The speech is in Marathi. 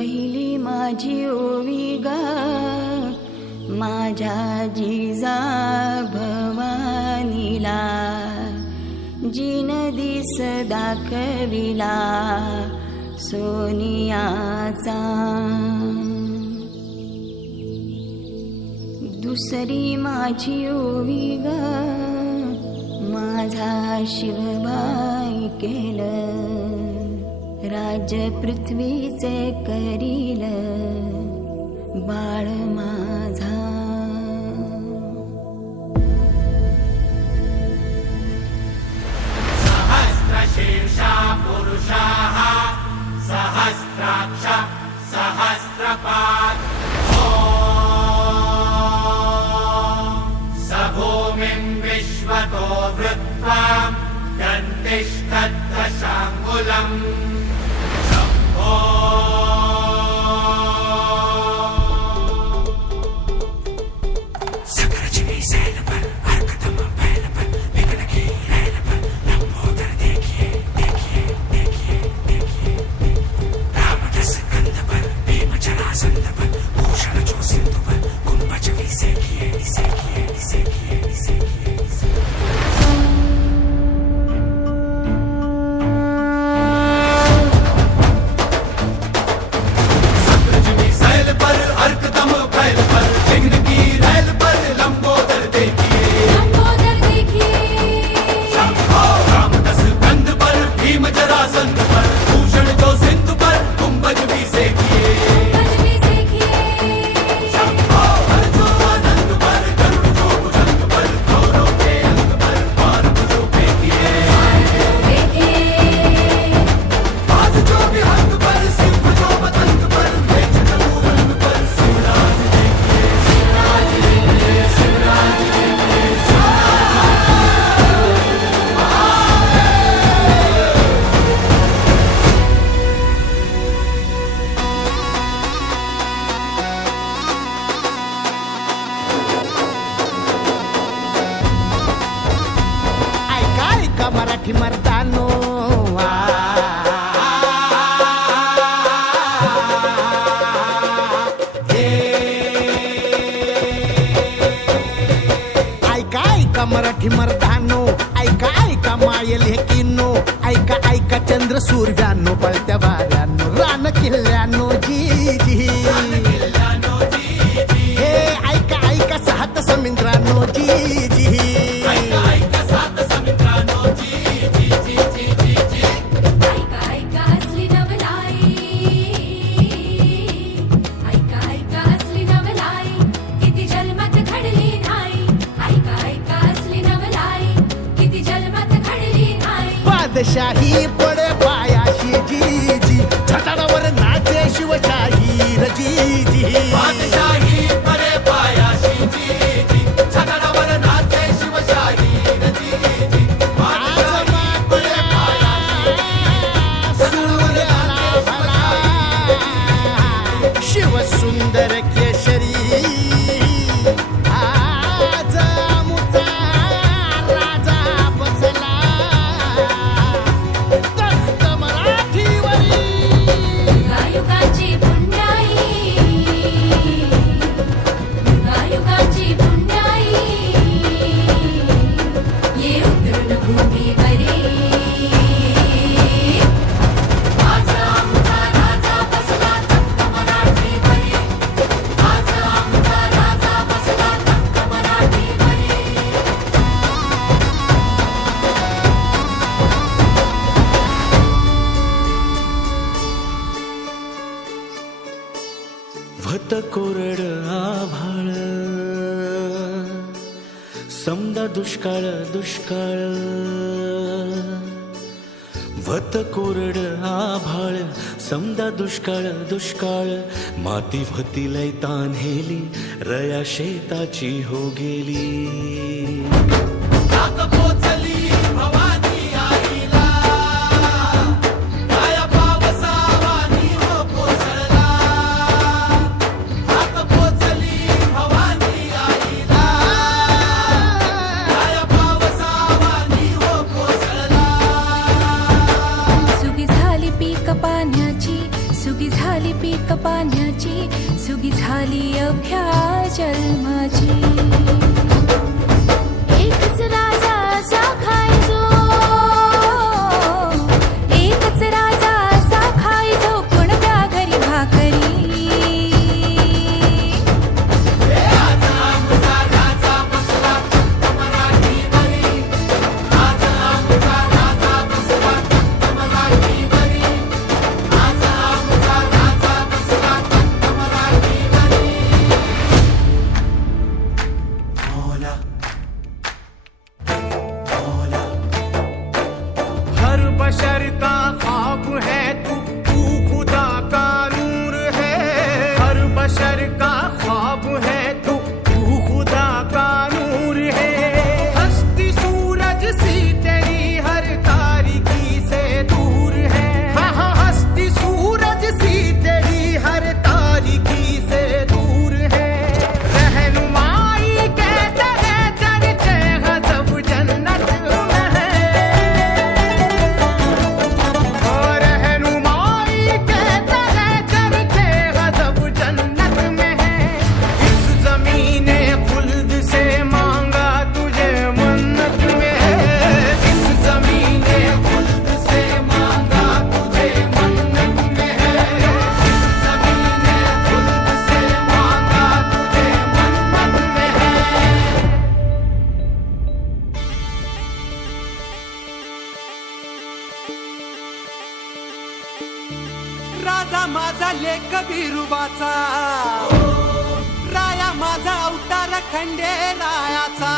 पहिली माझी ओवी गा माझ्या जिजा भवानीला, जिन दिस दाखविला सोनियाचा. दुसरी माझी ओवी ग माझा शिवबाई केलं, राज्य पृथ्वीचे करील बाळ माझा. सहस्रशीर्षा पुरुषाः सहस्राक्ष सहस्रपात्. भूमिं विश्वतो वृत्वा दन्तिष्ठद्दशाङ्गुलम्. शम्भो सकरजनी सैल पर हरकतम बैल पर विघ्न की रैल पर लंबोदर देखिए देखिए देखिए देखिए. रामदस कंध पर भीम जरासंध पर भूषण जो सिंधु पर कुंभज विसे किए इसे किए इसे किए इसे किए. सकरजनी सैल पर हरकतम बैल पर विघ्न की रैल पर लंबोदर देखिए शंभो. रामदस कंध पर भीम जरासंध पर भूषण जो सिंधु पर कुंभज विसे किए शंभो. अर्जो आनंद पर गरुड़ जो भुजंग पर गौरव के अंग पर बाण जो फेंकिए. बाज जो विहंग पर सिंह जो पतंग पर मेष तनु रंग पर शिवराज देखिए शिवराज देखिए शिवराज देखिए ऐका ऐका मराठी मर्दानो, ऐका ऐका मराठी मर्दानो, ऐका ऐका मायल हे किनो, ऐका ऐका चंद्र सूर्यानो, पळत्या वाऱ्यानो, रान किल्ल्यानो जी जी. हे ऐका ऐका सात समुद्रानो जी जी. ऐका सात समुद्रानो जी जी जी जी जी जी. ऐका ऐका असली नवलाई, ऐका ऐका असली नवलाई, किती जन्मात घडली नाही. ऐका ऐका असली नवलाई, किती जन्मात घडली नाही. बादशाही पडे पायाशी जी जी, छटारावर नाचे शिवशाही जी जी. बादशाही परे पायाशी जी जी, छटारावर नाचे शिवशाही जी जी. बादशाही परे पायाशी सूर्याला भला शिव सुंदर केशरी, आज मुचा राजा बसला तख्त मराठीवरी. युगायुगाची पुण्याई, युगायुगाची पुण्याई, ये उतरून भूमीवरी. आज आमचा राजा बसला तख्त मराठीवरी. आज आमचा राजा बसला तख्त मराठीवरी. व्हत कोरड आभाळ, समदा दुष्काळ दुष्काळ. व्हत कोरड आभाळ, समदा दुष्काळ दुष्काळ. माती व्हती लय तान्हेली, रया शेताची हो गेली. नाक पोचली भवानी आईला, माया पावसावानी हो कोसळला. नाक पोचली भवानी आईला, माया पावसावानी हो कोसळला. सुगी झाली पीक पाण्याची, सुगी झाली झाली पीक पाण्याची, सुगी झाली अवघ्या जन्माची. एकच राजा असा खायचो, एकच राजा असा खायचो, कोणत्या घरी भाकरी. हर बशर का ख्वाब है तू खुदा का नूर है. हर बशर का ख्वाब है तू खुदा का नूर है. हस्ती सूरज सी तेरी हर तारीकी से दूर है. हाँ हाँ, हस्ती सूरज सी तेरी हर तारीकी से दूर है. रहनुमाई के तेरे चर्चे गजब जन्नत में है. और रहनुमाई के तेरे चर्चे गजब जन्नत में है. इस ज़मीने खुल्द से मांगा तुझे मन्नत में है. इस ज़मीने खुल्द से मांगा तुझे मन्नत में है. इस ज़मीने खुल्द से मांगा तुझे मन्नत में है. राजा माझा लेक बिरुबाचा, राया माझा अवतार खंडे रायाचा.